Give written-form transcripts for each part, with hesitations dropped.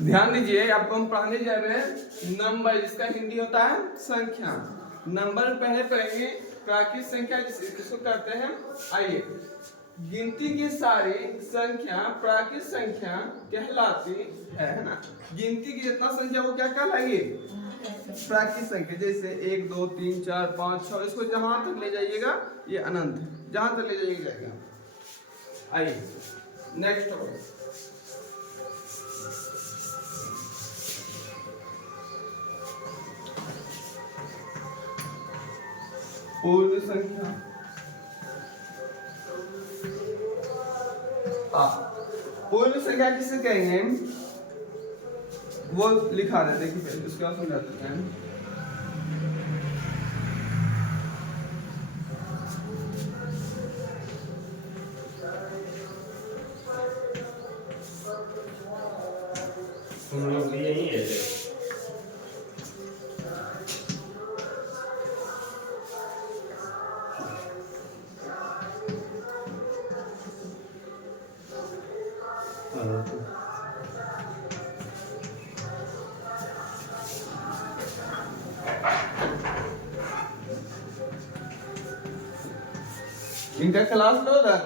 ध्यान दीजिए, आपको हम पढ़ाने जा रहे हैं नंबर, जिसका हिंदी होता है संख्या। नंबर पहले पढ़ेंगे प्राकृत संख्या जिसको कहते हैं। आइए, गिनती की सारी संख्या प्राकृत संख्या कहलाती है ना। गिनती की जितना संख्या वो क्या कहलाएगी? प्राकृत संख्या। जैसे 1 2 3 4 5 6, इसको जहां तक ले जाइएगा ये अनंत है, जहां तक ले जाइएगा। आइए नेक्स्ट हो, पूर्ण संख्या। पूर्ण संख्या किसे कहेंगे वो लिखा रहे, देखिए पहले उसके बाद समझाते हैं। हम लोग भी यही है। इनका क्लास लो ना।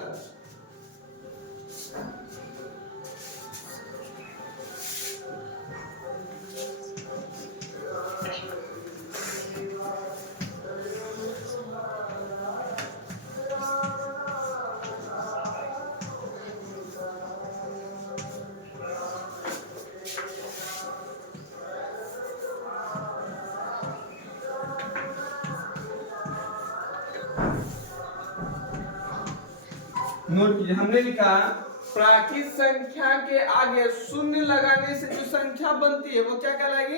नोट कीजिए, हमने लिखा प्राकृत संख्या के आगे शून्य लगाने से जो संख्या बनती है वो क्या कहलाएगी?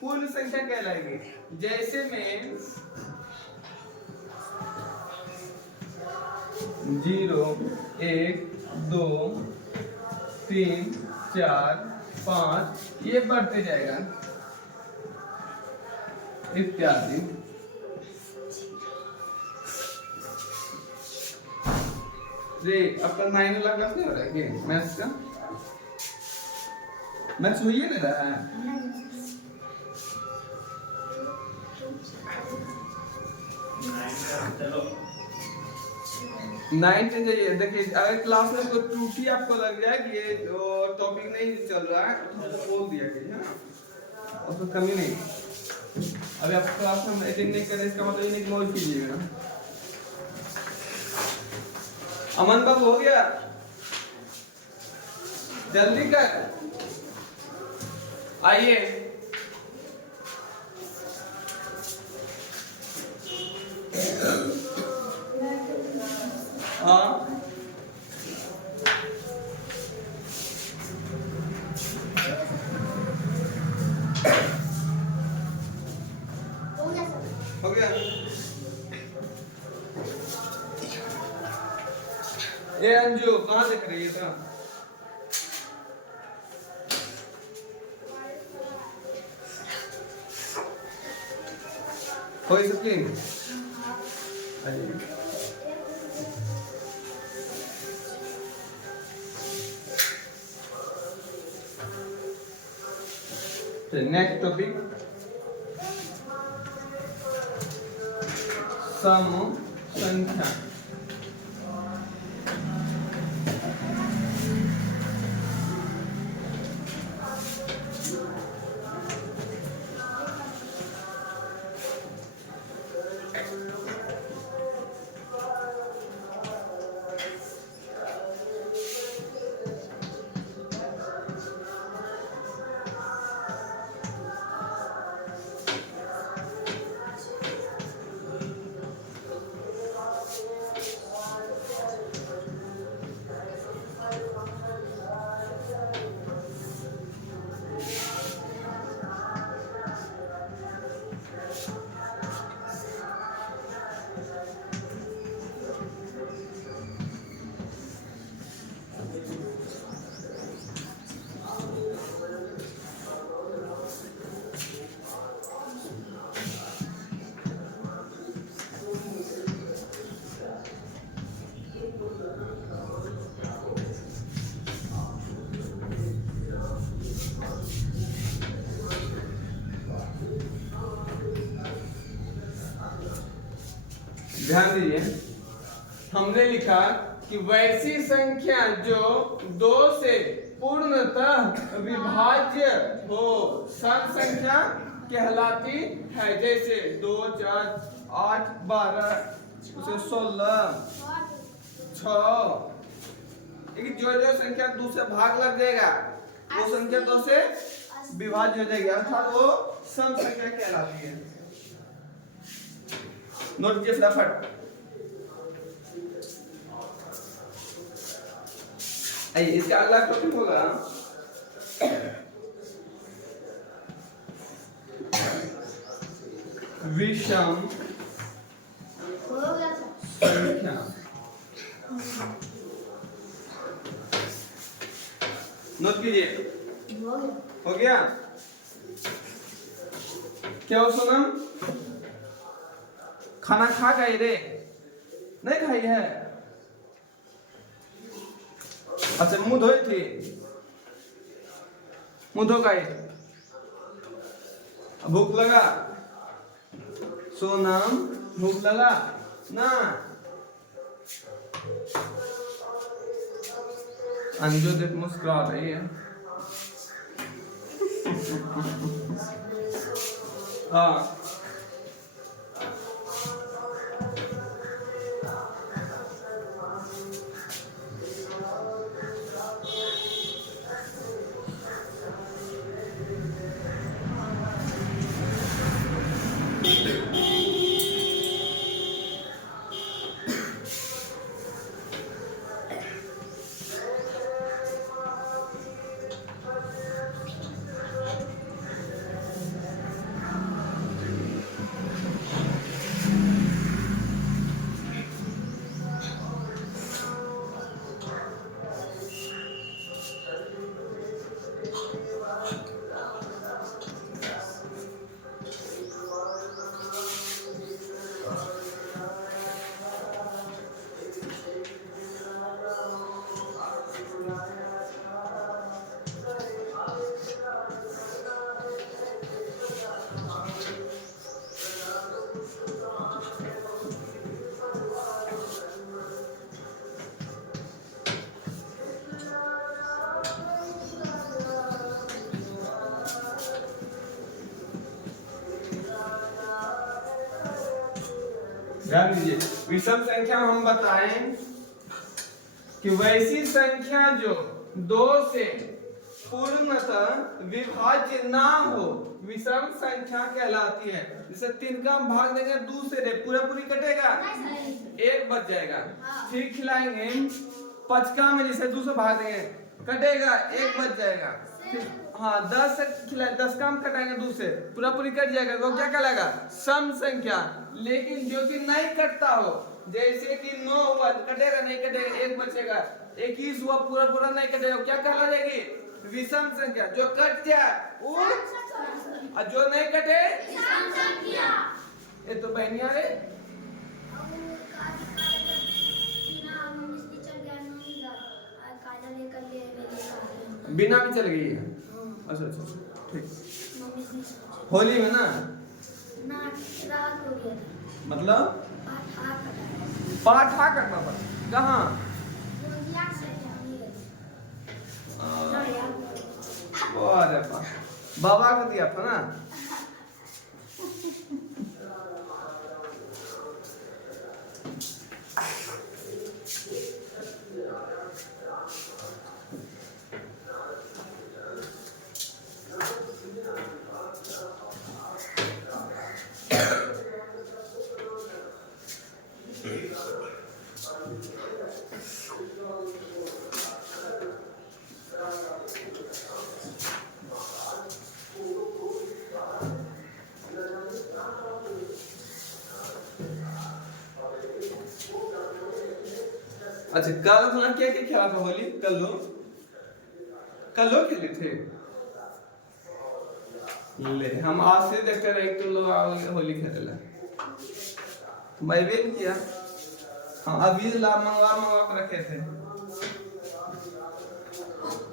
पूर्ण संख्या कहलाएगी। जैसे में 0 1 2 3 4 5 ये बढ़ते जाएगा इत्यादि। रे आपका 9 लाख नहीं हो रहा है क्या मैथ्स का? मैथ्स हो ही नहीं रहा है। चलो 9 टेन जाइए। देखिए अगर क्लास में कोई त्रुटि आपको लग जाए कि ये टॉपिक नहीं चल रहा है तो बोल दिया करिए, है ना, उसमें कमी नहीं। अभी आप क्लास में अटेंड नहीं कर रहे इसका मतलब ये नहीं कि मौज कीजिएगा। अमन बाबू हो गया, जल्दी कर आइए। हाँ हो गया। ए अंजू कहाँ देख रही है था? कोई सकती नेक्स्ट टॉपिक सम संख्या। ध्यान दीजिए, हमने लिखा कि वैसी संख्या जो 2 से पूर्णतः विभाज्य हो सम संख्या कहलाती है। जैसे 2, 4, 8, 12, 16, 6, जो जो संख्या 2 से भाग लग जाएगा वो संख्या 2 से विभाज्य हो जाएगी, अर्थात वो सम संख्या कहलाती है। नोट कीजिए फटाफट। आइए इसका अगला क्वेश्चन होगा विषम संख्या। नोट कीजिए, हो गया क्या हो सोनम? खाना खा गए रे? नहीं खाई है? अच्छा मुंह धोई थी? मुंह धो गए? भूख लगा? सोनम भूख लगा ना? अंजू देख मुस्कुरा रही है। हाँ ध्यान दीजिए, विषम संख्या हम बताएं कि वैसी संख्या जो 2 से पूर्णतः विभाज्य ना हो विषम संख्या कहलाती है। जैसे 3 का हम भाग देंगे 2 से, पूरा पूरी कटेगा, 1 बच जाएगा। फिर खिलाएंगे 5 का में जैसे 2 से भाग देंगे कटेगा, 1 बच जाएगा। हाँ 10 से खिलाए 10 का हम कटाएंगे 2 से, पूरा पूरी कट जाएगा, वो क्या कहलाएगा? सम संख्या। लेकिन जो कि नहीं कटता हो, जैसे कि 9 हुआ कटेगा नहीं कटेगा, 1 बचेगा। 21 हुआ पूरा पूरा नहीं कटेगा, क्या कहला जाएगी? विषम संख्या। जो कट जाए वो, और जो नहीं कटे विषम संख्या। ये तो बहनिया रे बिना भी चल गई है। अच्छा अच्छा ठीक। होली में ना रात हो गया, मतलब पाठा करना पड़ा। कहाँ? अरे बाबा को दिया था ना। अच्छा कल अपना क्या क्या खेला था होली? कल लो खेले थे। ले हम आज से देखते रहे तुम लोग आओगे होली खेले ला। मैं भी किया। हाँ अभी ला मंगवा कर रखे थे,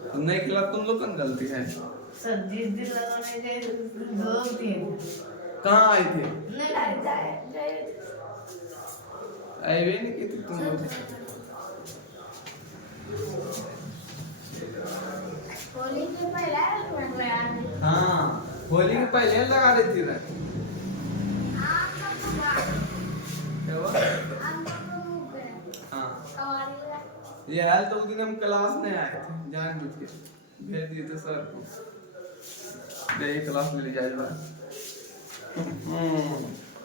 तो नहीं खिला तुम लोग कौन गलती है? सर जिस दिन लगाने गए 2 दिन कहाँ आए थे? नहीं जाए आए नहीं कि तुम लोग। होली के पहले लगा दी। हाँ होली के पहले लगा देती रह। क्या हुआ? हाँ ये हाल तो उस दिन हम क्लास में आए थे जानबूझ के भेज दिए थे सर को दे क्लास में ले जाएगा।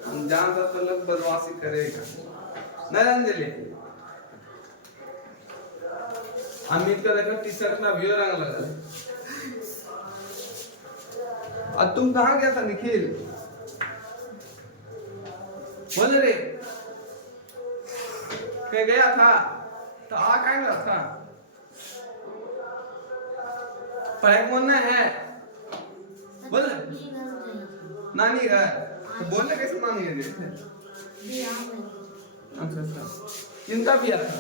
हम जानता तो लोग बदमाशी करेगा नहीं अंजलि। अमित का देखो टी शर्ट में अभी रंग लगा है। और तुम कहाँ गया था निखिल? बोल रे कहीं गया था तो आ कहाँ गया था? पढ़ाई बोलना है बोल नानी घर तो बोलने कैसे नानी घर गए थे? अच्छा अच्छा किनका बिया था?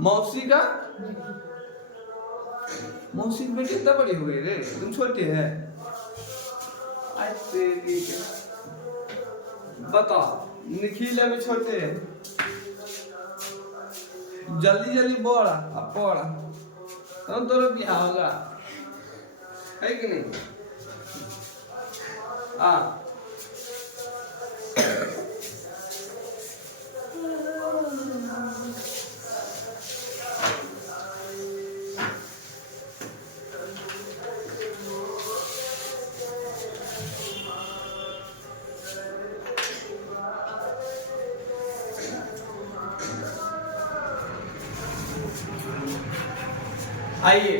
मौसी का? मौसी की बेटी कितना बड़ी हो गई रे? तुम छोटे है। बता निखिल में छोटे है जल्दी जल्दी बोला अब पढ़ा तो तोरा बियाह होगा है कि नहीं? आइए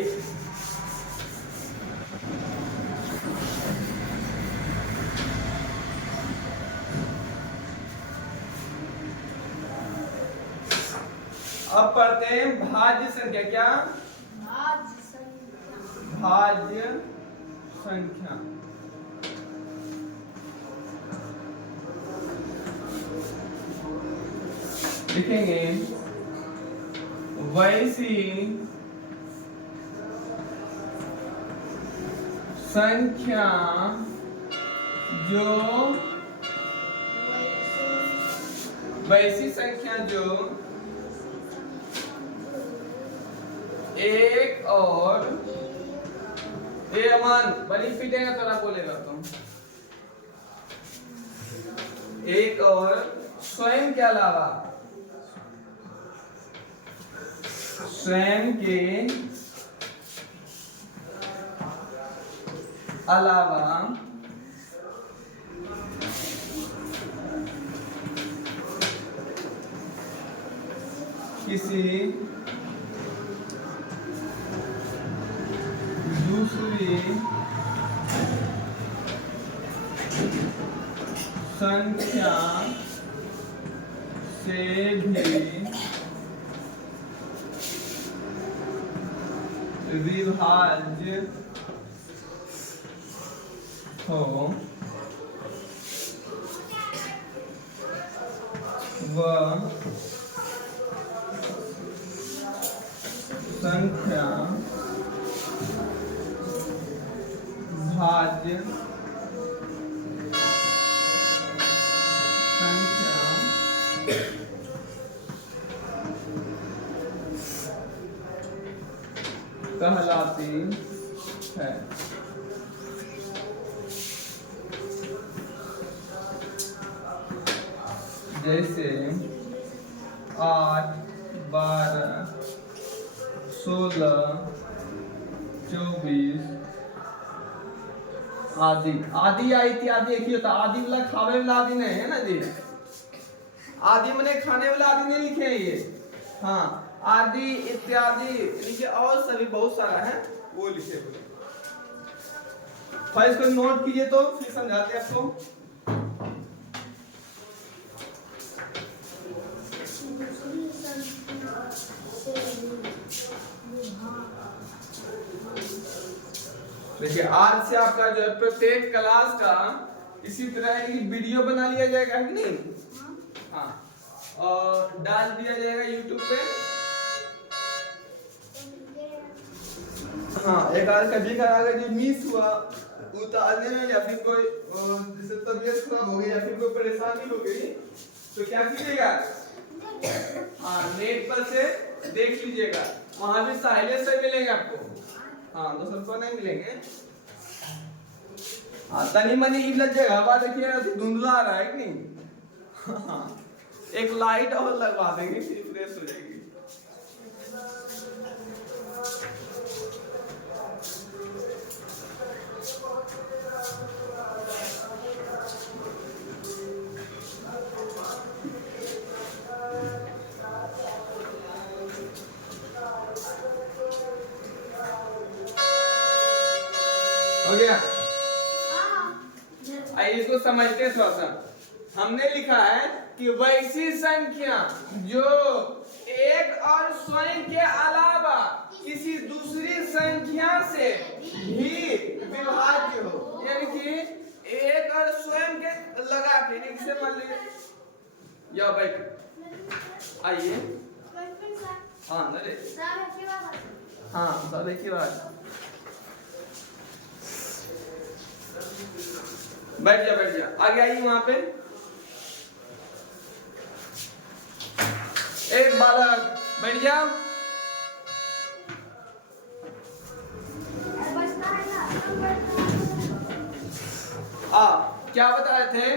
अब पढ़ते हैं भाज्य संख्या। क्या? भाज्य संख्या। लिखेंगे वैसी संख्या जो एक और ए अमन बड़ी पीटेगा तोरा बोलेगा तुम। एक और स्वयं के अलावा किसी दूसरी संख्या से भी विभाज्य हो वह संख्या भाज्य संख्या कहलाती है। जैसे 8, 12, 16, 24 आदि। आदि या इत्यादि एक ही होता। आदि वाला खावे वाला आदि नहीं है ना जी। आदि मैंने खाने वाला आदि नहीं लिखे हैं ये। हाँ आदि इत्यादि लिखे और सभी बहुत सारा है वो लिखे हुए। फाइल को नोट कीजिए तो फिर समझाते हैं आपको। देखिए आज से आपका जो है प्रत्येक क्लास का इसी तरह की वीडियो बना लिया जाएगा कि नहीं? हाँ और डाल दिया जाएगा YouTube पे। हाँ एक आध कभी का अगर जो मिस हुआ उतारने में या फिर कोई जैसे तबीयत खराब हो गई या फिर कोई परेशानी हो गई तो क्या कीजिएगा, हाँ नेट पर से देख लीजिएगा, वहां भी साइलेंस से मिलेंगे आपको, हाँ दूसरों को नहीं मिलेंगे। हाँ तनी मनी इधर जगह हवा देखिए धुंधला आ रहा है कि नहीं, हाँ एक लाइट और लगवा देंगे फिर फ्रेश हो जाएगी। हो गया, आइए इसको समझते हैं थोड़ा सा। हमने लिखा है कि वैसी संख्या जो एक और स्वयं के अलावा किसी दूसरी संख्या से भी विभाज्य हो, यानी कि एक और स्वयं के लगा के, जैसे मान लीजिए या बैठ आइए, हाँ नरे हाँ सब एक ही बात, बैठ जा आगे आइए वहां पे। एक बालक बैठ जाओ, क्या बता रहे थे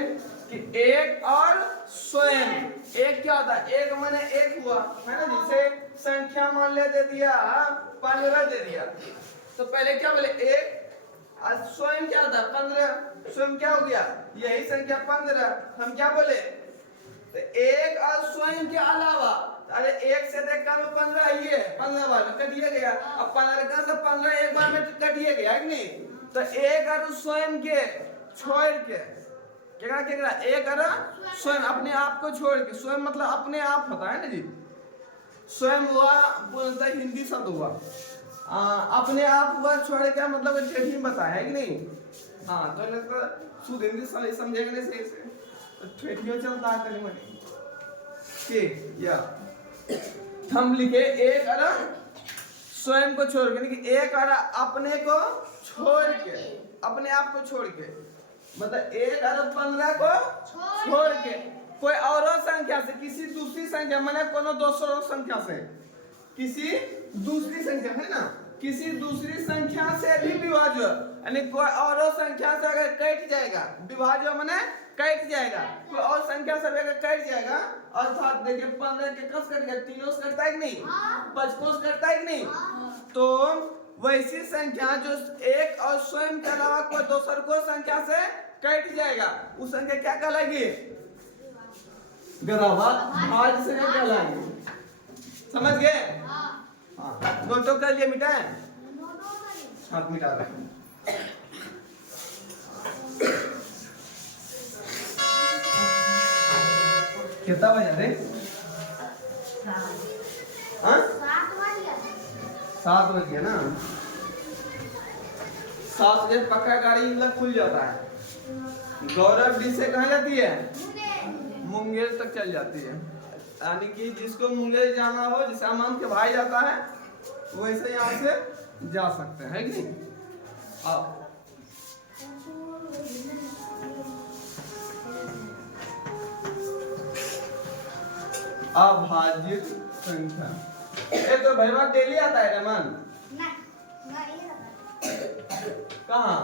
कि एक और स्वयं, एक क्या होता है, एक माने एक हुआ है ना, जिसे संख्या मान ले दे दिया 15 दे दिया, तो पहले क्या बोले एक, और स्वयं क्या था 15, स्वयं क्या हो गया यही संख्या 15, हम क्या बोले तो एक और स्वयं के अलावा, अरे एक से देख कम 15 ये 15 बार में कटिए गया, अब 15 से 15 एक बार में कटिए गया कि नहीं, तो एक और स्वयं के छोड़ के क्या एक और स्वयं अपने आप को छोड़ के, स्वयं मतलब अपने आप होता है ना जी, स्वयं हुआ बोलता हिंदी शब्द हुआ, अपने आप हुआ छोड़ के मतलब ठेठी बताया है कि नहीं, हाँ तो लगता शुद्ध हिंदी समझेगा नहीं सही से तो ठेठियों चलता है तनी मनी ठीक, या हम लिखे एक और स्वयं को छोड़ के, कि एक और अपने को छोड़ के, अपने आप को छोड़ के, मतलब एक और 15 को छोड़ के कोई और संख्या से, किसी दूसरी संख्या माने कोनो दूसरो संख्या से, किसी दूसरी संख्या है ना, किसी दूसरी संख्या से भी विभाज्य, यानी कोई और संख्या से अगर कट जाएगा, विभाज्य माने कट जाएगा, कोई और संख्या से अगर कट जाएगा, अर्थात देखिए 15 के कस कट गया, तीनों से कटता है कि नहीं, 55 से कटता है कि नहीं, तो वैसी संख्या जो एक और स्वयं के अलावा कोई दूसर को संख्या से कट जाएगा, उस संख्या क्या कहलाएगी, भाज्य से कहलाएगी, समझ गए, हाँ नोटो कर लिए, मिटाए हाथ मिटा रहे कितना बजा रे, 7 बज गया ना, 7 बजे पक्का गाड़ी लग खुल जाता है, गौरव डी से कहाँ जाती है, मुंगेर तक चल जाती है, यानी कि जिसको मुंगेर जाना हो, जैसे अमन के भाई जाता है वैसे यहाँ से जा सकते हैं कि नहीं, आओ अभाज्य संख्या, ये तो भैया डेली आता है रमन, कहाँ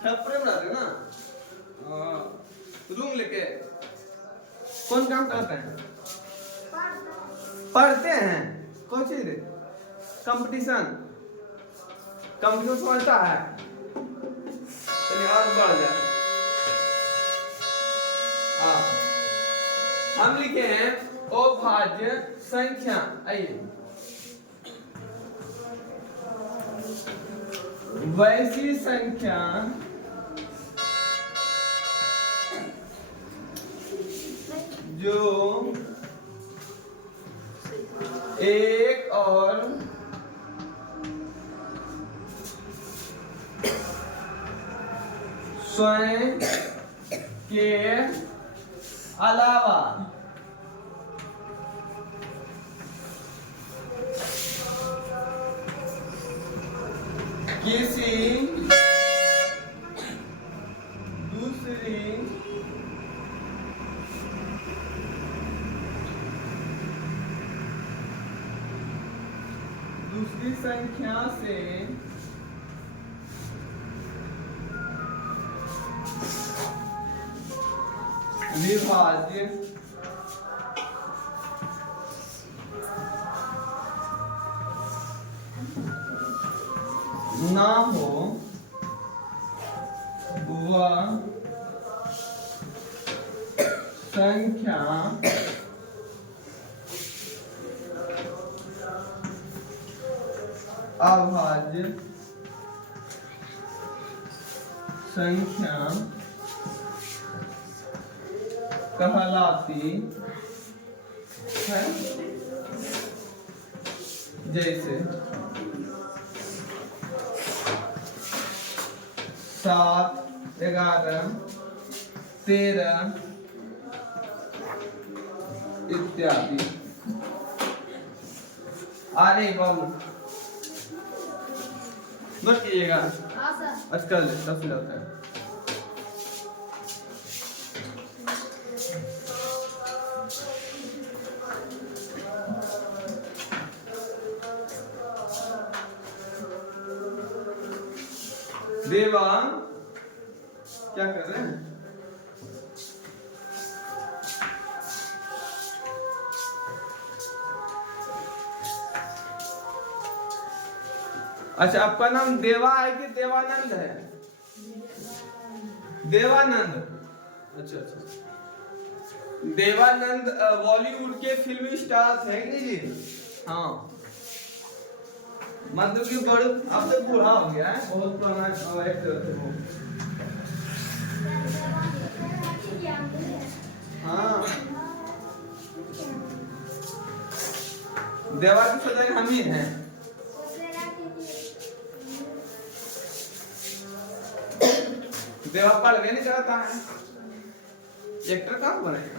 खपरे में रहते ना, रूम लेके कौन काम करते हैं, पढ़ते हैं, कौन चीज रे, कंपटीशन समझता है, चलिए और बढ़ जाए, हम लिखे हैं अभाज्य संख्या, आइए वैसी संख्या जो एक और स्वयं के अलावा किसी दूसरी संख्या से विभाज्य ना हो वह संख्या अभाज्य संख्या कहलाती है। जैसे 7, 11, 13 इत्यादि। अरे बाबू नोट कीजिएगा, हाँ सर। आज कर ले तब जाता है। देवा क्या कर रहे हैं? अच्छा, आपका नाम देवा है कि देवानंद है? देवानंद। अच्छा अच्छा, देवानंद बॉलीवुड के फिल्मी स्टार थे कि जी? हाँ, मतलब कि बड़े अब तो बूढ़ा हो गया है, बहुत पुराना एक्टर थे वो। हाँ, देवा की सजाई हम ही हैं। देवा पढ़ नहीं चाहता है, एक्टर कहाँ बनेगा?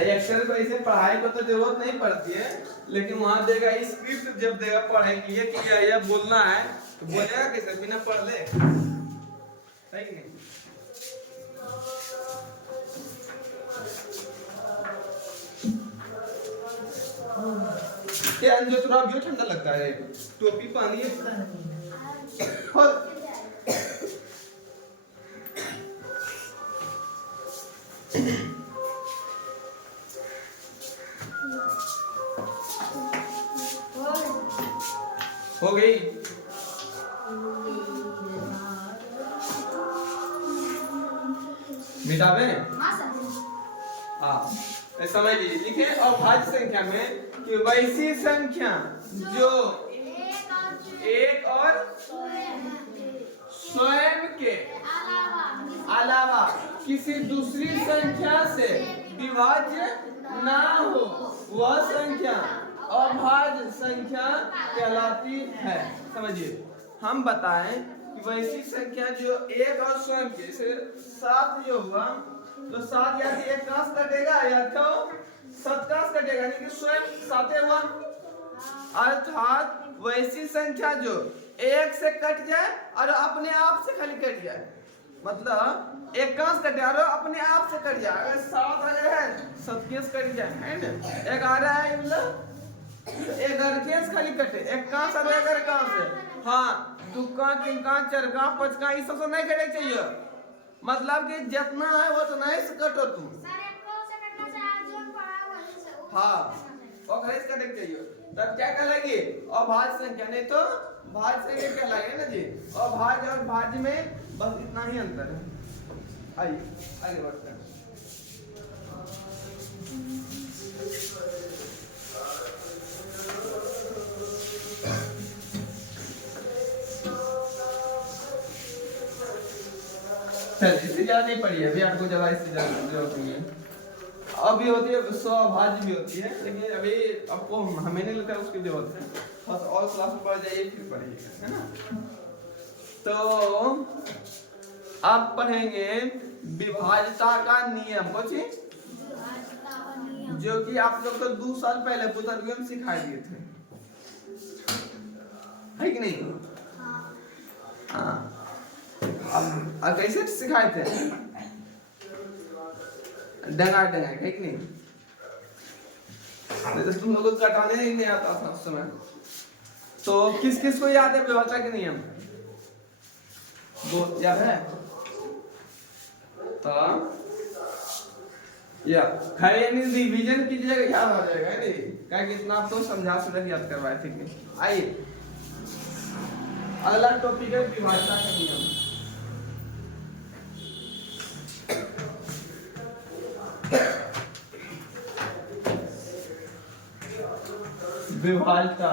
एक्टर को ऐसे पढ़ाई को तो जरूरत नहीं पड़ती है, लेकिन वहां देगा स्क्रिप्ट जब देगा पढ़ने के लिए कि यह बोलना है तो बोलेगा कैसे बिना पढ़ ले, है कि नहीं? क्या अंजो थोड़ा भी ठंडा लगता है, टोपी पहनिए। हो गई? मिटावे? हाँ, समझ लीजिए। लिखे अभाज्य संख्या में कि वैसी संख्या जो एक और स्वयं के अलावा किसी दूसरी संख्या से विभाज्य ना हो वह संख्या अभाज्य संख्या कहलाती है। समझिए, हम बताएं कि वैसी संख्या जो एक और स्वयं के, जैसे 7 जो हुआ तो 7 या तो एक काश कटेगा या तो सत्काश कटेगा, यानी कि स्वयं 7 हुआ। अर्थात वैसी संख्या जो एक से कट जाए और अपने आप से खाली कट जाए, मतलब एक काश कटे और अपने आप से कट जाए। अगर 7 अगर है सत्केश कट जाए, है ना? 11 है मतलब 11 खाली कटे, एक काश और 11 है। हाँ, दुक्का, तिनका, चरका, पचका ये सब नहीं कटे चाहिए, मतलब कि जितना है वो तो नहीं से कटो तुम। हाँ, और घरे से कटे चाहिए, तब क्या कहलाएगी? अभाज्य संख्या, नहीं तो भाज्य संख्या कहलाएगी ना जी। अभाज्य और भाज्य में बस इतना ही अंतर है। आइए आगे बढ़ते हैं। इससे ज्यादा नहीं पढ़ी है अभी, आपको ज्यादा इससे ज्यादा जरूरत नहीं है। अभी होती है स्वभाज्य भी होती है, लेकिन अभी आपको हमें नहीं लगता है उसकी जरूरत है, बस और क्लास में पढ़ जाइए फिर पढ़िएगा, है ना? तो आप पढ़ेंगे विभाज्यता का नियम, कुछ जो कि आप लोग को 2 साल पहले पुस्तक में सिखाए दिए थे, है कि नहीं? हाँ, अब कैसे सिखाए थे? डंगा डंगा है कि नहीं? तो तुम लोगों को कटाने ही नहीं आता था उस समय। तो किस किस को याद है विभाज्यता के नियम? दो याद है? तो या खैर यानी रिवीजन कीजिएगा, याद आ जाएगा नहीं क्या कि इतना आप तो समझा समझ याद करवाए थे कि। आइए अगला टॉपिक है विभाज्यता का नियम। विभाज्यता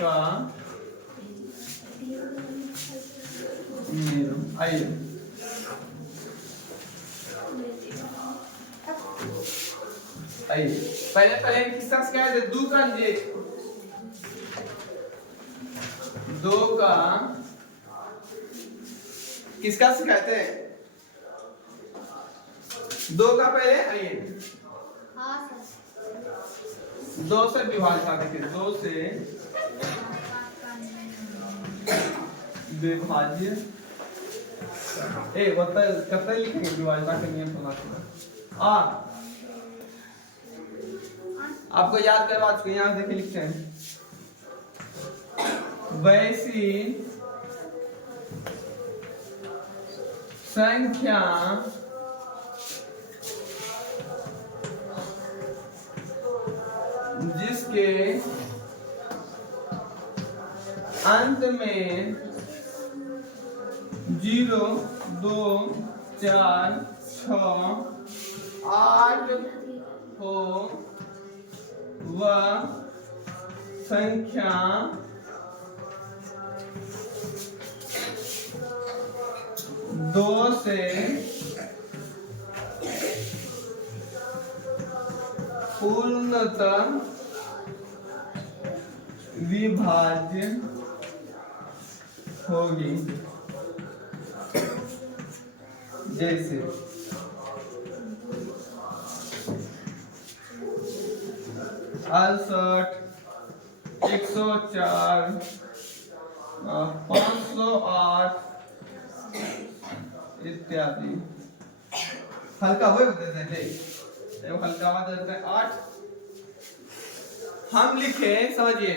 का नियम। आइए पहले पहले किसका क्या है? दो का लीजिए, दो का किसका सिखाते हैं? दो का पहले आइए दो से विभाज्यता देखिए, दो से विभाज्य कतई लिखेंगे विभाज्यता का नियम सुना आपको याद करवा चुके, यहाँ देखिए लिखते हैं वैसी संख्या जिसके अंत में 0, 2, 4, 6, 8 हो वह संख्या दो से पूर्णतः विभाज्य होगी। जैसे 68, 104, 508 इत्यादि। हल्का हुए देते हैं, हल्का हुआ देते हैं 8। हम लिखे समझिए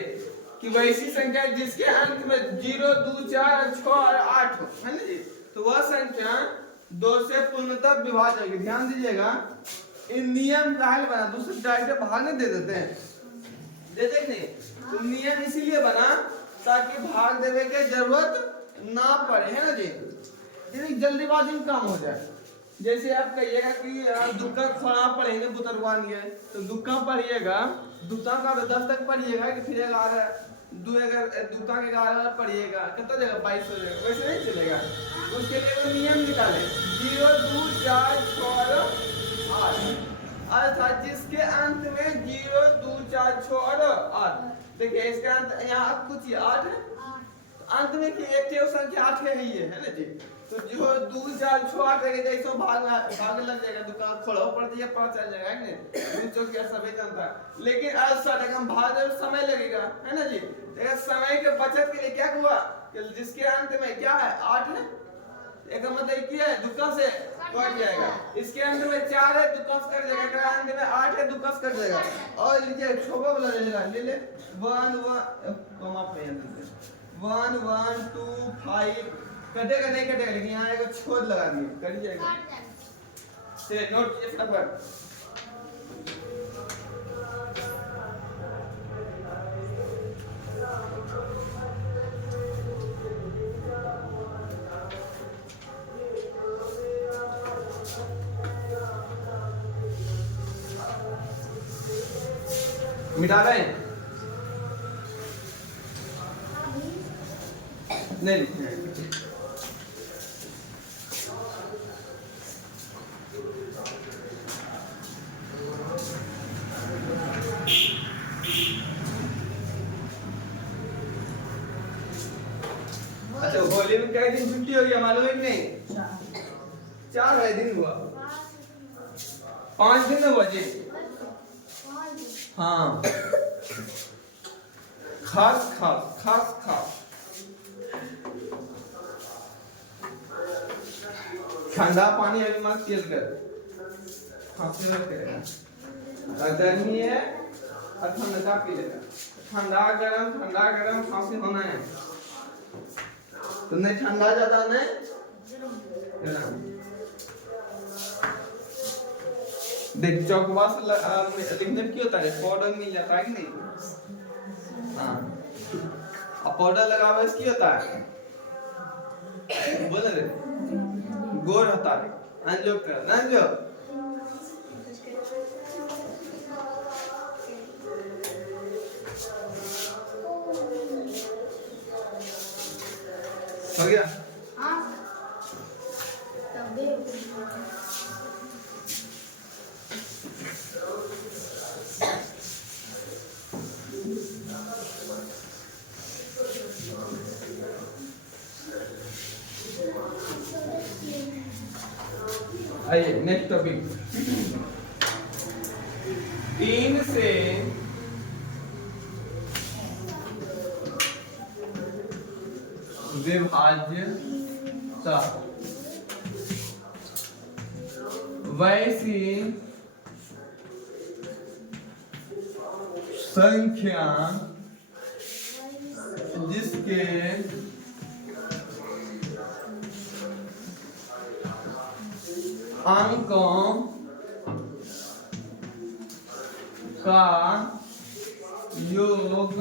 कि वैसी संख्या जिसके अंत में 0, 2, 4, 6 और 8 हो, है ना जी, तो वह संख्या 2 से पूर्णतः विभाज्य होगी। ध्यान दीजिएगा, इन नियम का हल बना, दूसरे डायरेक्ट भाग नहीं दे देते हैं, देते नहीं। तो नियम इसीलिए बना ताकि भाग देवे के जरूरत ना पड़े, है ना जी, जल्दीबाजी में काम हो जाए। जैसे आप कहिएगा कि दुक्का खड़ा पढ़ेंगे बुतरवान है, तो दुक्का पढ़िएगा, दुक्का का 10 तक पढ़िएगा कि फिर 11 दुक्का के 11 पढ़िएगा, कितना जगह 22 हो जाएगा, वैसे नहीं चलेगा। उसके लिए वो नियम निकाले 0, 2, 4, 6, 8, अर्थात जिसके अंत में 0, 2, 4, 6 और 8। देखिए इसके अंत यहाँ कुछ 8 है, अंत में कि एक संख्या 8 है ही है ना जी, तो जो 2, 4, 6, 8 है जैसे भाग लग जाएगा, दुकान खोलो पड़ जाएगा, पता चल जाएगा है ना, जो क्या सभी जानता है। लेकिन आज हम भाग में समय लगेगा, है ना जी। देखिए समय के बचत के लिए क्या हुआ कि जिसके अंत में क्या है 8 है, एक मतलब क्या है दुक्का से कट जाएगा, इसके अंत में 4 है दुक्का से कट जाएगा, अंत में 8 है दुक्का से कट जाएगा। और लीजिए छोटा वाला ले ले 1 1 2 5 कटेगा नहीं कटेगा, लेकिन यहाँ एक छोड़ लगा दिए कट जाएगा। चलिए नोट कीजिए फटाफट। मिटा रहे हैं नहीं अच्छा, होली में कई दिन छुट्टी हो गया मालूम है कि नहीं? 4 दिन हुआ, 5 दिन हुआ जी। हाँ खास खास खास खास ठंडा पानी अभी मत पियल कर, खांसी लग करेगा। गर्मी है और ठंडा पी लेगा। ठंडा गरम खांसी होना है तो नहीं ठंडा ज्यादा नहीं गरम। देख चौकवा से लिखने में क्या होता है, पाउडर मिल जाता है कि नहीं। हाँ अब पाउडर लगावे से क्या होता है, बोल रे गोर होता है। अंजो कर अंजो हो गया। हाँ तब देख आइए नेक्स्ट टॉपिक। 3 से विभाज्यता वैसी संख्या जिसके अंकों का योग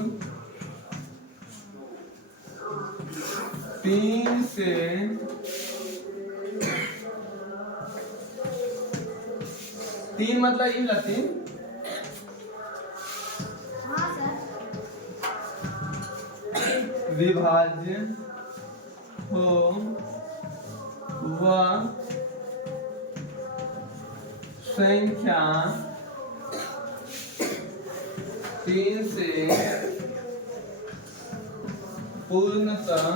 3 से 3 मतलब ये तीन हाँ सर विभाज्य हो वह संख्या 3 से पूर्णतः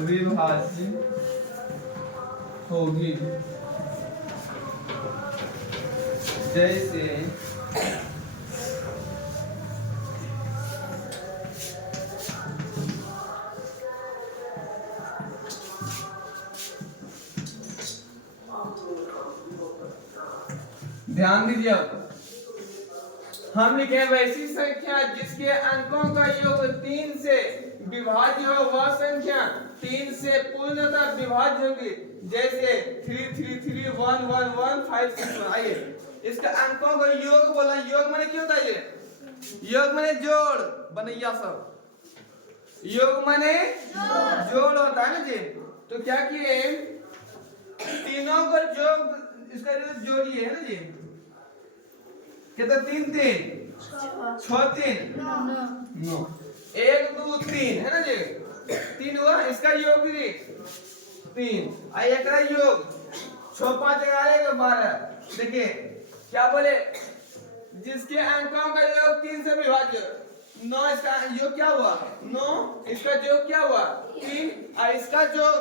विभाज्य होगी। जैसे ध्यान दीजिए, अब हम लिखे वैसी संख्या जिसके अंकों का योग 3 से विभाज्य हो वह संख्या 3 से पूर्णतः विभाज्य होगी। जैसे 3 3 3 1 1 1 5 6 1। आइए इसका अंकों का योग बोला। योग माने क्या होता है, ये योग माने जोड़, बनैया सब योग माने जोड़ होता है ना जी। तो क्या किए, तीनों को जोड़, इसका जोड़िए है ना जी। कितना 3 3 6 3 9 1 2 3 है ना जी। 3 हुआ, इसका योग भी 3 आई एक योग 6 5 11 12। देखिए क्या बोले, जिसके अंकों का योग 3 से विभाज्य 9, इसका योग क्या हुआ 9, इसका योग क्या हुआ 3 और इसका योग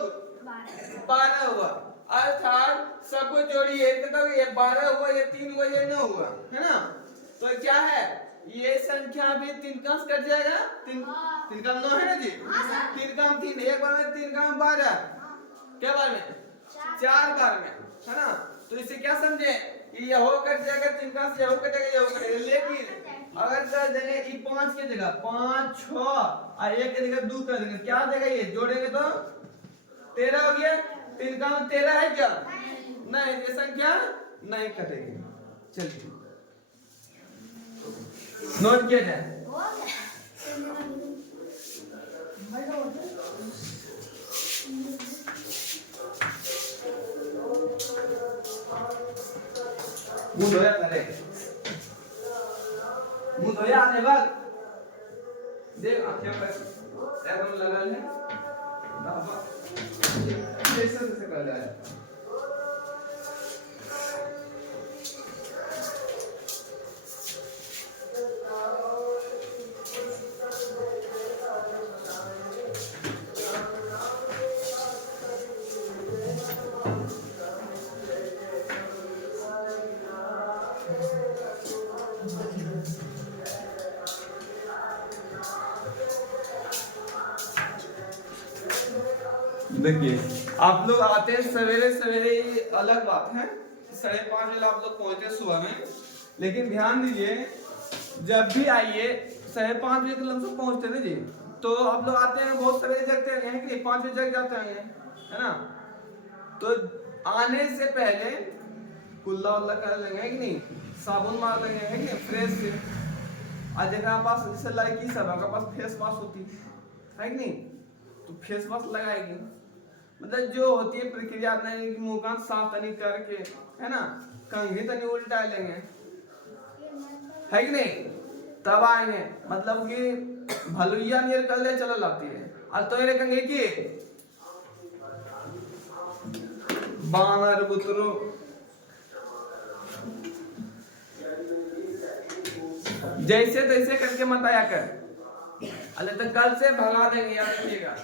12 हुआ। अर्थात सबको जोड़िए तो ये 12 हुआ, ये 3 हुआ, ये 9 हुआ, है ना। तो क्या है, ये संख्या भी 3 का कट जाएगा। 3 का 9 है ना जी। 3 का 3 एक बार में, 3 का 12 क्या बार में 4 बार में, है ना। तो इसे क्या समझे, ये हो कट जाएगा 3 का से, हो कटेगा ये हो कटेगा। लेकिन अगर कर देंगे ये 5 की जगह 5 6 और 1 की जगह 2 कर देंगे, क्या देगा, ये जोड़ेंगे तो 13 हो गया। 3 का 13 है क्या, नहीं, ये संख्या नहीं कटेगी। चलिए नोट किया जाए। मुंह धोया करे, मुंह धोया आने बाद देख आंखें पर एकदम लगा ले, ऐसे कर जाए। देखिए आप लोग आते हैं सवेरे सवेरे, अलग बात है, 5:30 बजे आप लोग पहुंचे सुबह में, लेकिन ध्यान दीजिए जब भी आइए 5:30 बजे के लगभग पहुंचते ना जी, तो आप लोग आते हैं बहुत सवेरे जगते हैं कि नहीं, 5 बजे जग जाते हैं, है ना। तो आने से पहले कुल्ला उल्ला कर लेंगे कि नहीं, साबुन मार लेंगे कि नहीं फ्रेश से। आज जगह पास जैसे लड़की सब आपके पास फेस वॉश होती है कि नहीं, तो फेस वॉश लगाएगी, मतलब जो होती है प्रक्रिया नहीं, मुंह का साफ तनी करके, है ना, कंघी तनी उल्टा लेंगे, है कि नहीं, तब आएंगे, मतलब कि भलुइया नियर कर ले चलो लाती है, और तो ये कंघी की बानर बुतरो जैसे तैसे करके मत आया कर, अरे तो कल से भगा देंगे, याद रखिएगा।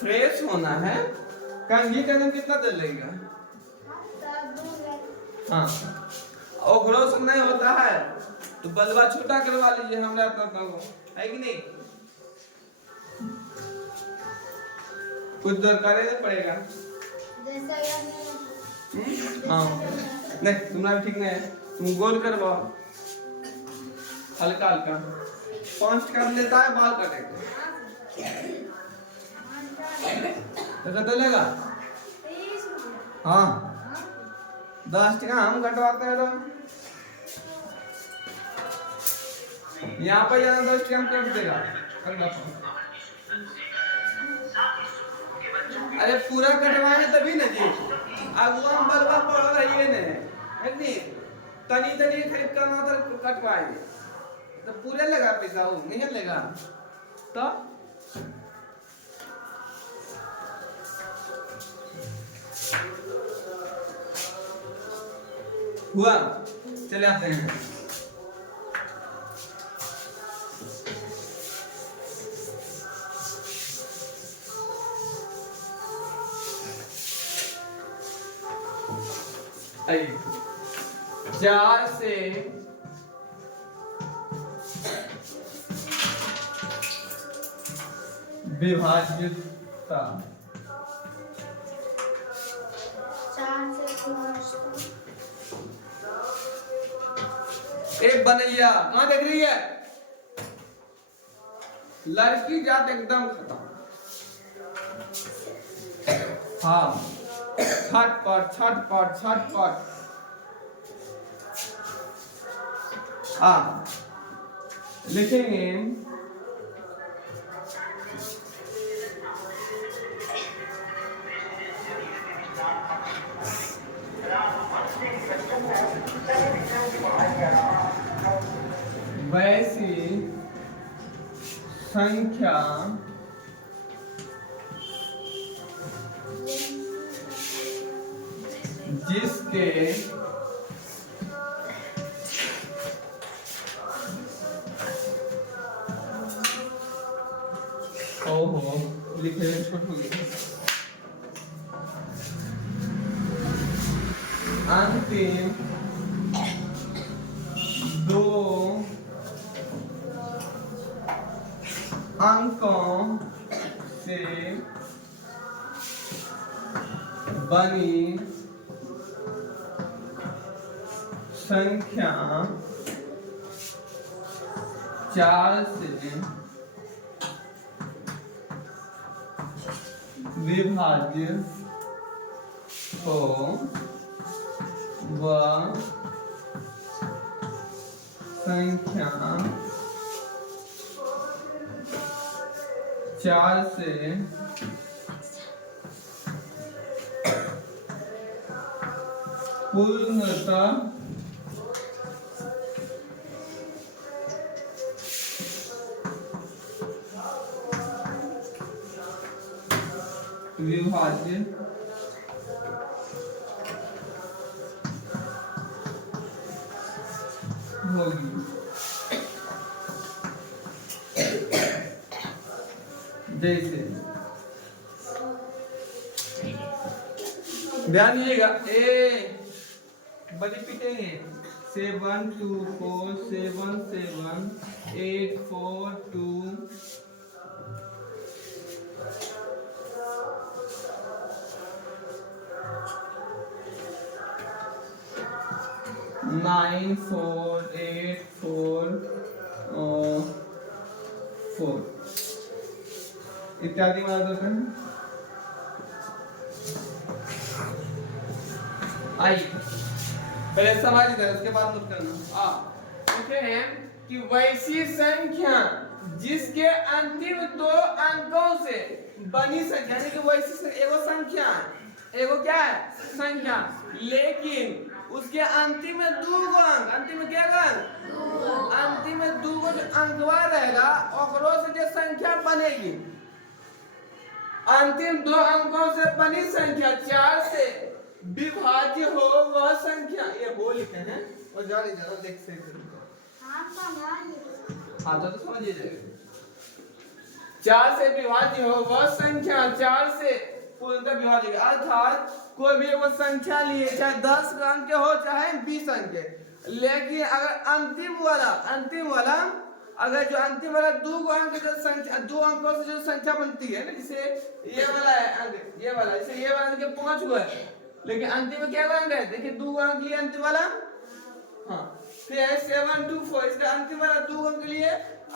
फ्रेश होना है, कंघी करने में कितना देर लगेगा? हाँ, ओग्रोस नहीं होता है तो बलवा छोटा करवा लीजिए, हमरा इतना है कि नहीं, कुछ दरकार नहीं पड़ेगा। हाँ नहीं, तुम्हारा भी ठीक नहीं है, तुम गोल करवाओ हल्का हल्का, 5 कर लेता है बाल कटेगा, तो लेगा। हाँ 10 टका हम कटवाते हैं, यहाँ पर ज्यादा 10 टका हम कर देगा। अरे पूरा कटवाए तभी ना जी, अगुआ हम बलवा पड़ रही है नहीं, तनी तनी खरीद कर ना तो कटवाएंगे, तो पूरे लगा पैसा वो नहीं लेगा तो। हुआ, चले आते हैं। आइए 4 से विभाज्यता, 4 से एक बनैया कहाँ देख रही है, लड़की जात एकदम खत्म। हाँ छटपट छटपट छटपट, लिखेंगे वैसी संख्या जिसके ओहो लिखे छोट हो गए, अंतिम 2 अंकों से बनी संख्या 4 से विभाज्य हो वह संख्या 4 से पूर्णतः विभाज्य होगी। जैसे ध्यान दीजिएगा, बड़ी पिटेंगे 7 2 4 7 7 8 4 2 9 4 8 4 4 इत्यादि माना जाता है। आइए पहले समझ इधर, उसके बाद नोट करना। कहते हैं कि वैसी संख्या जिसके अंतिम दो अंकों से बनी संख्या, यानी कि वैसी एगो संख्या, एगो क्या है संख्या, लेकिन उसके अंतिम में दो अंक, अंतिम में क्या अंक, अंतिम में दो जो अंकवा रहेगा ओकरो से जो संख्या बनेगी, अंतिम दो अंकों से बनी संख्या 4 से विभाज्य हो वह संख्या, ये वो लिखे हैं और जाने जरा देख से हाँ तो समझिए जाएगा। 4 से विभाज्य हो वह संख्या 4 से पूर्णतः विभाज्य, अर्थात कोई भी वो संख्या लिए चाहे 10 अंक के हो चाहे 20 अंक के, लेकिन अगर अंतिम वाला अगर जो अंतिम वाला दो अंक जो संख्या, दो अंकों से जो संख्या बनती है ना, जैसे ये वाला है अंक, ये वाला, जैसे ये वाला के 5 हुआ है, लेकिन अंतिम में क्या अंक है, देखिए 2 अंक लिए अंतिम वाला, हाँ फिर है 7 2 4, इसका अंतिम वाला 2 अंक लिए,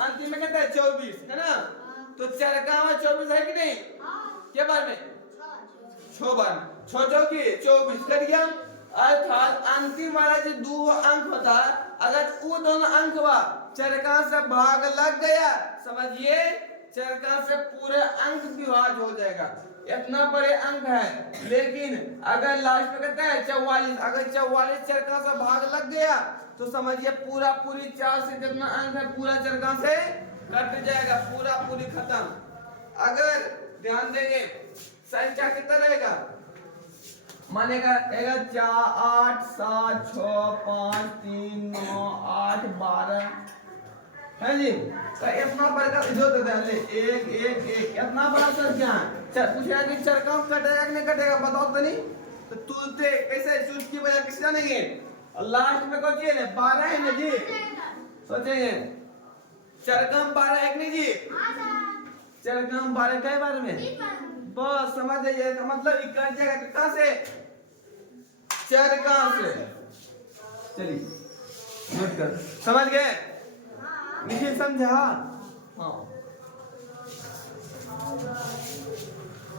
अंतिम में कहता है 24 है ना, तो 4 का 24 है कि नहीं, क्या बार में 6 बार में 6 चौकी 24 कर गया, अर्थात अंतिम वाला जो 2 अंक होता है, अगर वो दोनों अंक बा चरका से भाग लग गया, समझिए चरका से पूरे अंक विभाज्य हो जाएगा, इतना बड़े अंक है। लेकिन अगर लास्ट में कहता है 44, अगर 44 चरका से भाग लग गया तो समझिए पूरा पूरी 4 से जितना अंक है पूरा चरका से कट जाएगा, पूरा पूरी खत्म। अगर ध्यान देंगे संख्या कितना रहेगा, मानेगा 4 8 7 6 5 3 9 8 12 है जी, तो इतना बड़ा का जो देते हैं 1 1 1 इतना बड़ा संख्या है। चल पूछेगा कि चरका कटेगा कि नहीं कटेगा, बताओ तो नहीं, तो तुलते कैसे चुटकी बजा किस जानेंगे, और लास्ट में कौन है 12 है ना जी, सोचेंगे चरकम 12 है कि नहीं जी, चरकम 12 कई बार में, बस समझ जाइए, मतलब इकट जाएगा कितना से, चरका से। चलिए नोट कर, समझ गए, निखिल समझा, हाँ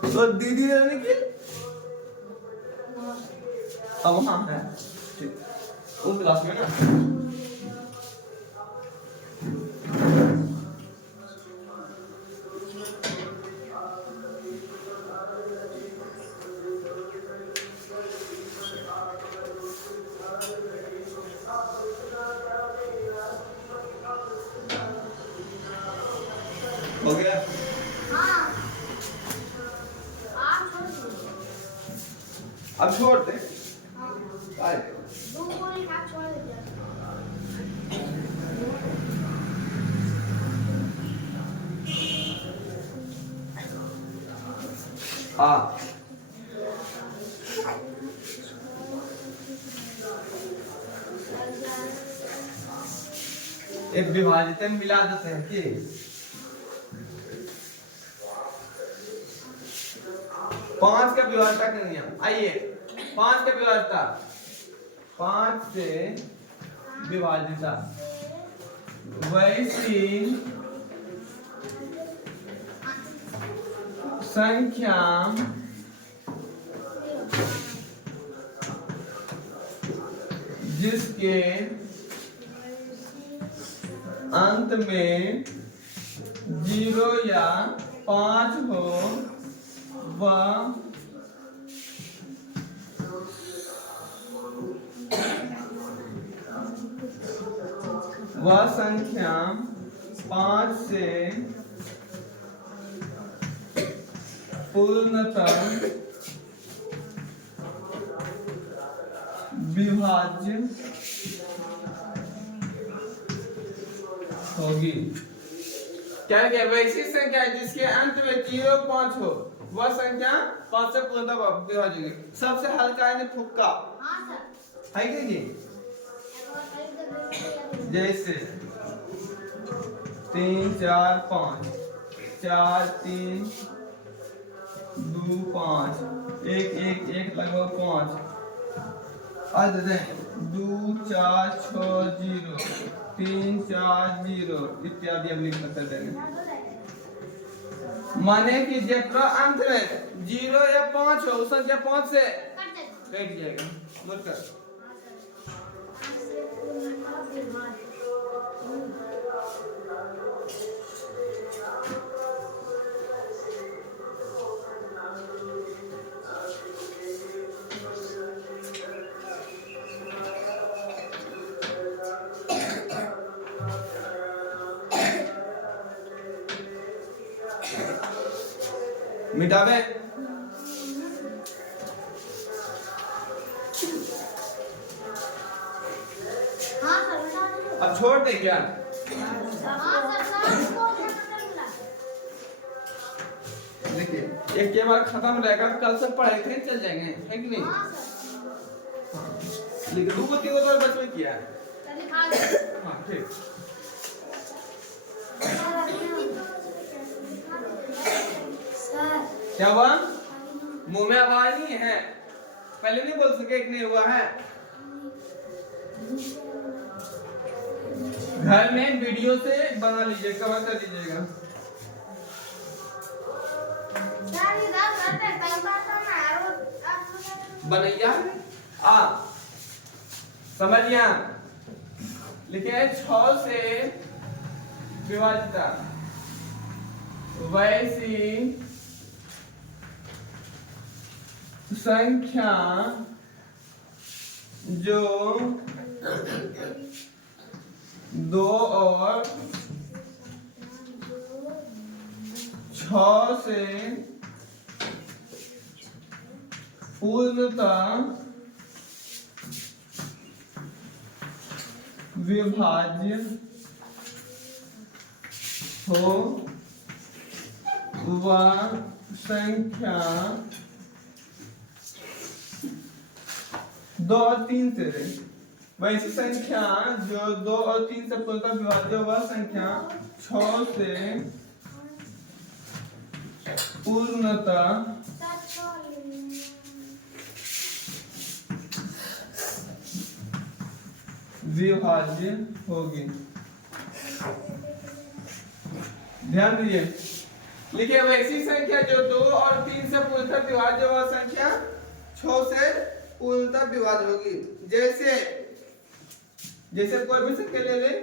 तो दीदी है निखिल, अब हाँ है ठीक, उस क्लास में ना हो गया। हाँ आप छोड़ दो, अब छोड़ दे, हाँ दो पूरी आप छोड़ दीजिए। हाँ एक विभाजित में मिला देते हैं कि 5 का विभाज्यता का नियम, आइए 5 का विभाज्यता, 5 से विभाज्यता, वैसी संख्या जिसके अंत में 0 या 5 हो वह संख्या 5 से पूर्णतः विभाज्य होगी। क्या क्या वैसी संख्या जिसके अंत में 0 5 हो वह संख्या 5 से पूर्णतः विभाज्य होगी। सबसे हल्का है फुक्का, हाँ सर, है क्या जी, जैसे 3 4 5 4 3 2 5 1 1 1 लगभग 5 आज दे दें 2 4 6 0 3 4 0 इत्यादि हम लिख कर देंगे। माने कि जेकरा अंत में 0 या 5 हो उस संख्या 5 से कट जाएगा। नोट कर। मिटावे हाँ सर बता दो। अब छोड़ दे क्या? हाँ सर इसको देखिए एक के बार खत्म रहेगा कल से पढ़ाई थे चल जाएंगे है कि नहीं? हाँ सर लेकिन 2 को 3 को तो बच में किया है। चलिए खा लो। हाँ ठीक। सर क्या हुआ? मुंह में आवाज नहीं है। पहले नहीं बोल सके कि नहीं हुआ है। घर में वीडियो से बना लीजिए कवर कर लीजिएगा। बनैया आ समझिया लिखे 6 से विभाजित वैसी संख्या जो 2 और 6 से पूर्णतः विभाज्य हो वह संख्या 2 और 3 से रहे। वैसी संख्या जो 2 और 3 से पूर्णतः विभाज्य हो वह संख्या 6 से पूर्णतः विभाज्य होगी। ध्यान दीजिए लिखिए वैसी संख्या जो 2 और 3 से पूर्णतः विभाज्य वह संख्या 6 से पूर्णतः विभाज्य होगी। जैसे जैसे कोई भी संख्या ले ले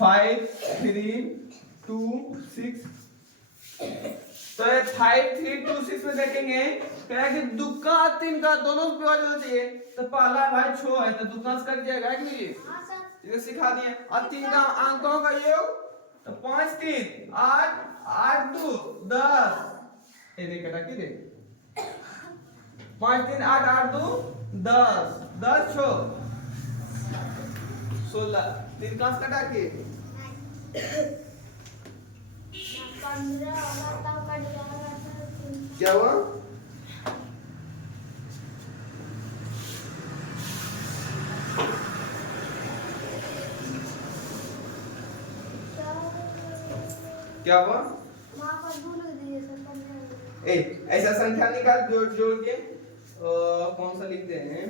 5 3 2 6 तो 5 3 2 6 में देखेंगे क्या कि दुक्का 3 का दोनों विभाज्य होना चाहिए। तो पहला भाई 6 है तो दुक्का से कट जाएगा कि नहीं? हाँ सर ये सिखा दिए। और 3 का अंकों का योग तो 5 3 8 8 2 10 ये देख कटा की दे 5 3 8 8 2 10 10 6 16 3 का से कटा के 15 वाला तब कट जाएगा सर। क्या हुआ? क्या हुआ? वहाँ पर भूल दीजिए सर 15। ए ऐसा संख्या निकाल जोड़ जोड़ के कौन सा लिखते हैं?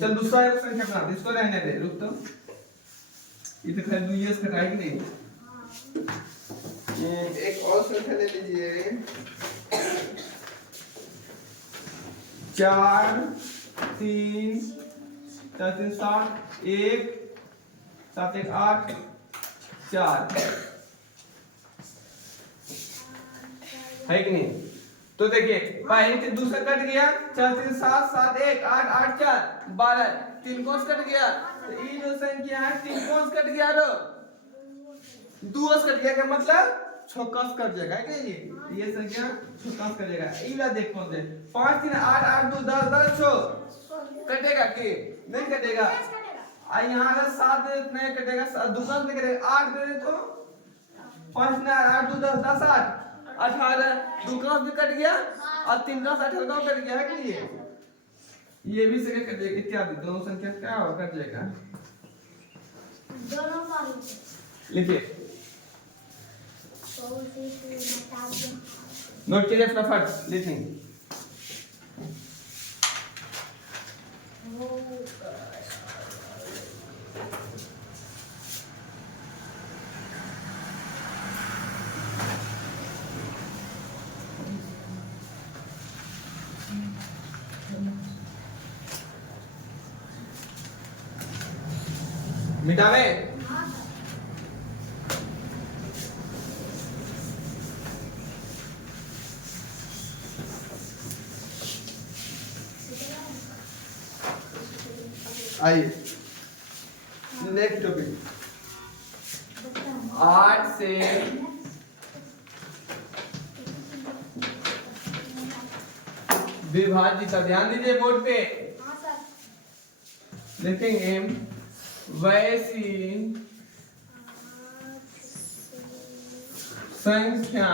चल दूसरा एक संख्या बना दे इसको रहने दे रुक तो ये तो खैर दुनिया से कटाई नहीं। एक और संख्या ले लीजिए 4 3 4 3 7 1 7 1 8 4 है कि नहीं? तो देखिए पहले से दूसरा कट गया 4 3 7 7 1 8 8 4 12 3 कोस कट गया तो ये जो संख्या है 3 कोस कट गया रो 2 कट गया का मतलब 6 कोस कट जाएगा है कि ये संख्या 6 कोस कट जाएगा। इला देख कौन दे 5 3 8 8 2 10 10 6 कटेगा कि नहीं कटेगा? आ यहां अगर 7 नहीं कटेगा दूसरा नहीं कटेगा 8 दे दे तो 5 9 8 2 10 10 8 18 2 का भी कट गया और 3 का 18 का कट गया है कि ये ये भी से कर देगा इत्यादि दोनों संख्या क्या होगा कट जाएगा। दोनों का लिखिए, तो उसे हटा दो। नोट कीजिए फटाफट लिखेंगे। मिटावे हाँ आइए नेक्स्ट टॉपिक। 8 से विभाजित, ध्यान दीजिए बोर्ड पे हाँ सर। लिखेंगे वैसी संख्या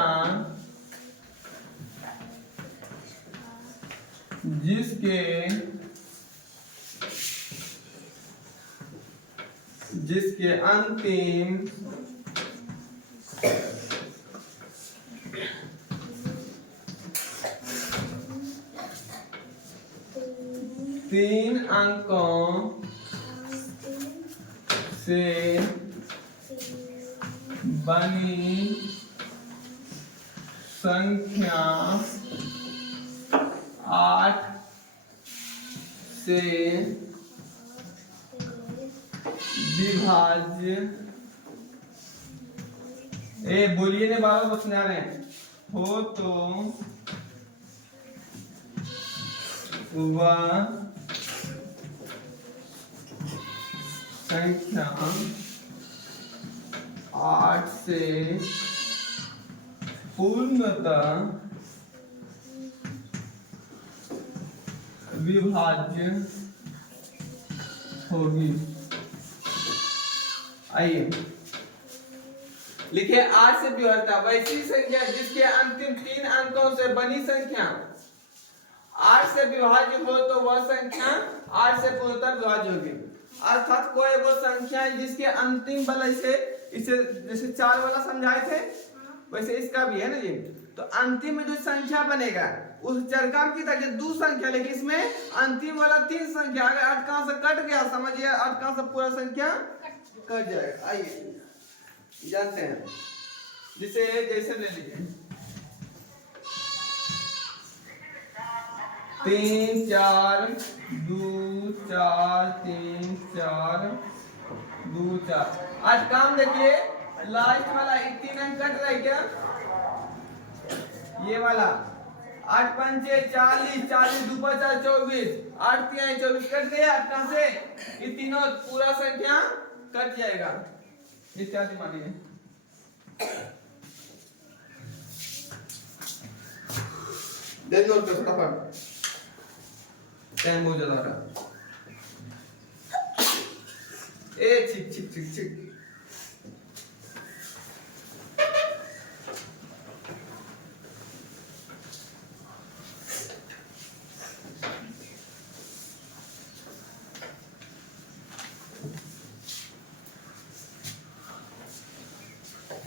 जिसके अंतिम तीन अंकों से बनी संख्या 8 से विभाज्य, बोलिए ने बाबा को सुना रहे हैं, हो तो वह संख्या 8 से पूर्णतः विभाज्य होगी। आइए लिखे 8 से विभाज्यता वैसी संख्या जिसके अंतिम 3 अंकों से बनी संख्या 8 से विभाज्य हो तो वह संख्या 8 से पूर्णतः विभाज्य होगी। अर्थात कोई वो संख्या है जिसके अंतिम वाला इसे जैसे 4 वाला समझाए थे वैसे इसका भी है ना जी। तो अंतिम में जो संख्या बनेगा उस चरकाम की तरह दो संख्या, लेकिन इसमें अंतिम वाला 3 संख्या, अगर 8 कहां से कट गया समझिए 8 कहां से पूरा संख्या कट जाएगा। आइए जानते हैं, जिसे जैसे ले लीजिए 3 4 2 4 3 4 2 4। आज काम देखिए लास्ट वाला 3 अंक कट रहा है क्या, ये वाला 8 पंचे 40 40 2 50 24 8 3 24 कट गया। 8 कहां से, ये तीनों पूरा संख्या कट जाएगा। इत्यादि मानिए देन नोट कर फटाफट, टाइम बहुत ज्यादा रहा। छिक छिक छिक छिक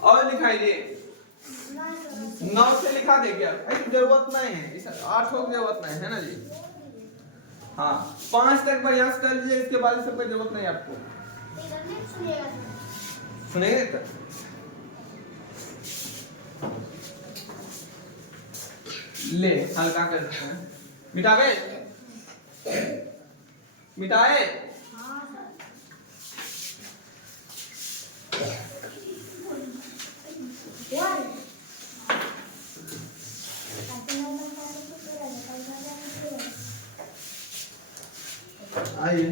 और लिखाइए 9 से लिखा दे क्या, जरूरत नहीं है, इस 8 की जरूरत नहीं है ना जी। हाँ 5 तक प्रयास कर लीजिए, इसके बाद सब कोई जरूरत नहीं आपको। सुनेंगे तक ले हल्का कर देते हैं, मिटावे मिटाए आइए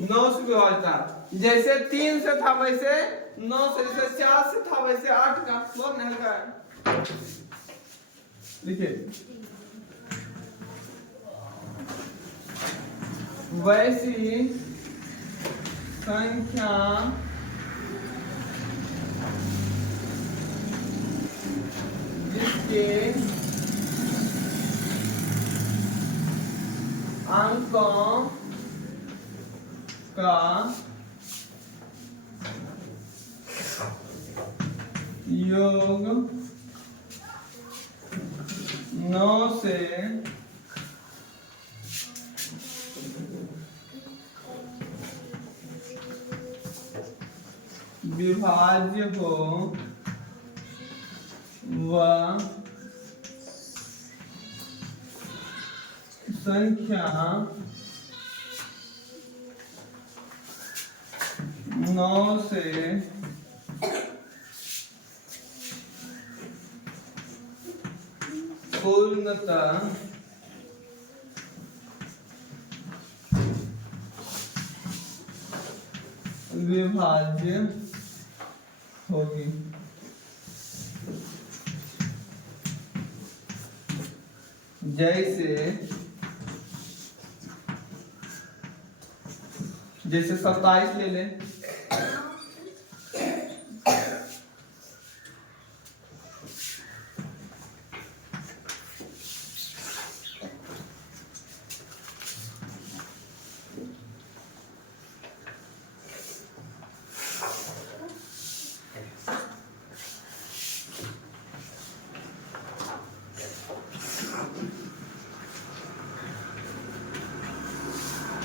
9 से विभाज्यता जैसे 3 से था वैसे 9 से, जैसे 4 से था वैसे 8 का स्वर नहीं लगा है। देखिए वैसी संख्या जिसके अंकों का योग 9 से विभाज्य हो वह संख्या 9 से पूर्णतः विभाज्य होगी। जैसे 27 ले लें।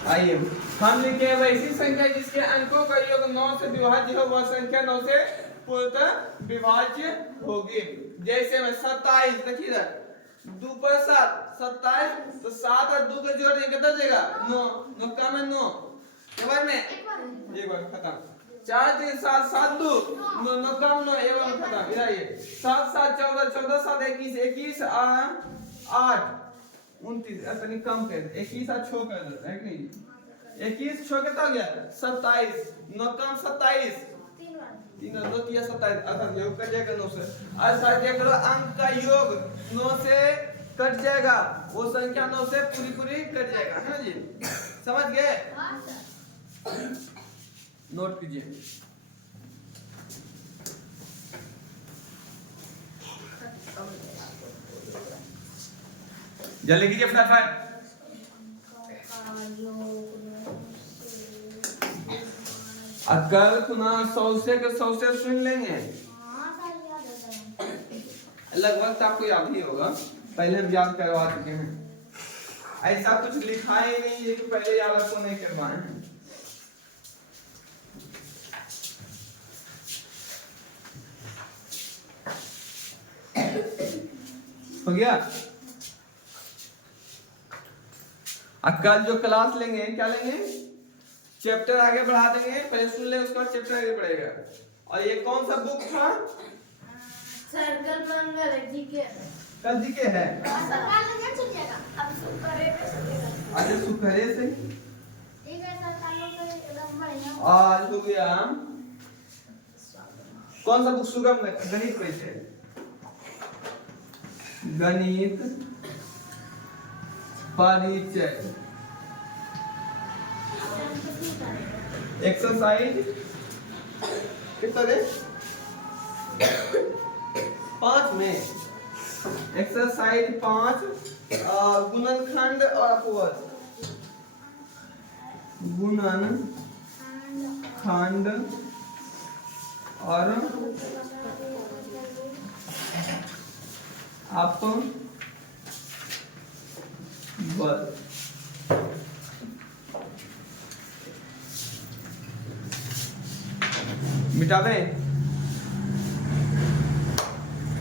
आइए हम लिखे वैसी संख्या जिसके अंकों का योग 9 से विभाज्य हो वह संख्या 9 से पूर्णतः विभाज्य होगी। जैसे में 27 देखिए 2 पर 7 27 तो 7 और 2 का जोड़ देंगे कितना देगा 9 9 का में 9 एक बार में एक बार खत्म 4 3 7 7 2 9 9 का 9 एक बार खत्म। इधर ये 7 7 14 14 7 21 21 8 29 अपनी कम कर 21 और 6 कर देते हैं कि नहीं 21 6 कितना हो गया 27 9 कम 27 3 2 3 27 अर्थात योग कट जाएगा 9 से। और साथ करो अंक का योग 9 से कट जाएगा वो संख्या 9 से पूरी कट जाएगा है ना जी समझ गए। नोट कीजिए जल्दी कीजिए फटाफट। अगर सुना 100 से सुन लेंगे लगभग तो आपको याद ही होगा पहले हम याद करवा चुके हैं। ऐसा कुछ लिखा ही नहीं है कि पहले याद आपको नहीं करवाए हैं। हो गया। कल जो क्लास लेंगे क्या लेंगे चैप्टर आगे बढ़ा देंगे पहले सुन ले उसके बाद चैप्टर आगे बढ़ेगा। और ये कौन सा बुक था सर्कल मंगल जीके कल जीके है सरकार ने क्या चलेगा अब सुकरे पे चलेगा आज सुकरे से ठीक है सरकार लोग तो एकदम बढ़िया आज हो गया कौन सा बुक सुगम गणित पे से गणित परिचय एक्सरसाइज कितना दे 5 में एक्सरसाइज 5 गुणनखंड और अपवर्ग गुणनखंड और अपवर्ग मिटावे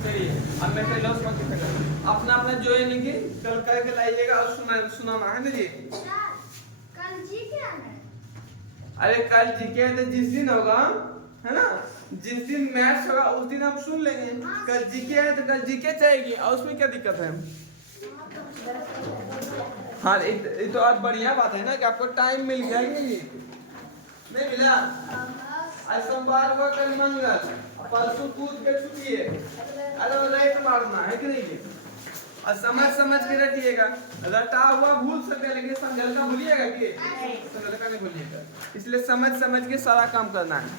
चलिए अब मैं पहले अपना अपना जो है लिखिए कल करके लाइएगा और सुनाना है ना जी। कल जी क्या है अरे कल जीके है तो जिस दिन होगा है ना जिस दिन मैथ्स होगा उस दिन हम सुन लेंगे। कल जीके है तो कल जीके चाहिए और उसमें क्या दिक्कत है। हाँ ये तो आज बढ़िया बात है ना कि आपको टाइम मिल गया नहीं मिला। आज सोमवार को कल मंगल परसों कूद के छुट्टी है अरे राइट मारना है कि नहीं। और समझ के रखिएगा रटा हुआ भूल सकते हैं लेकिन समझल का भूलिएगा कि समझल का नहीं भूलिएगा। इसलिए समझ के सारा काम करना है।